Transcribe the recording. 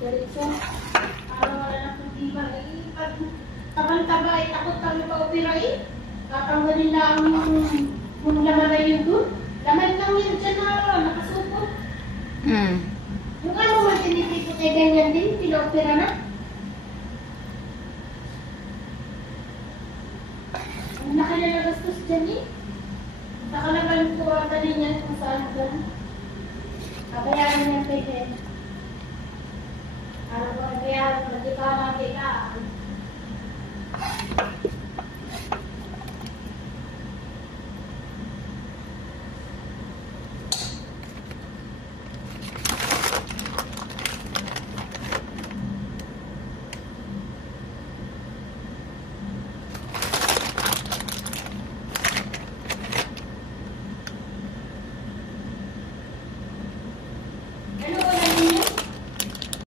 Diretso. Para wala na problema. Pag tabang-taba ay takot kami pa-opera eh. Tatanggalin lang yung laman na yun doon. Laman lang yun dyan na nakasupot. Yung ano man tinitipot ay ganyan din, pina-opera na. Ang laki na nagastos dyan eh. Nakalaban ko ata din yan kung saan dyan. Kabayaran niya pwede. Alam ko, kabayaran, hindi pa makita.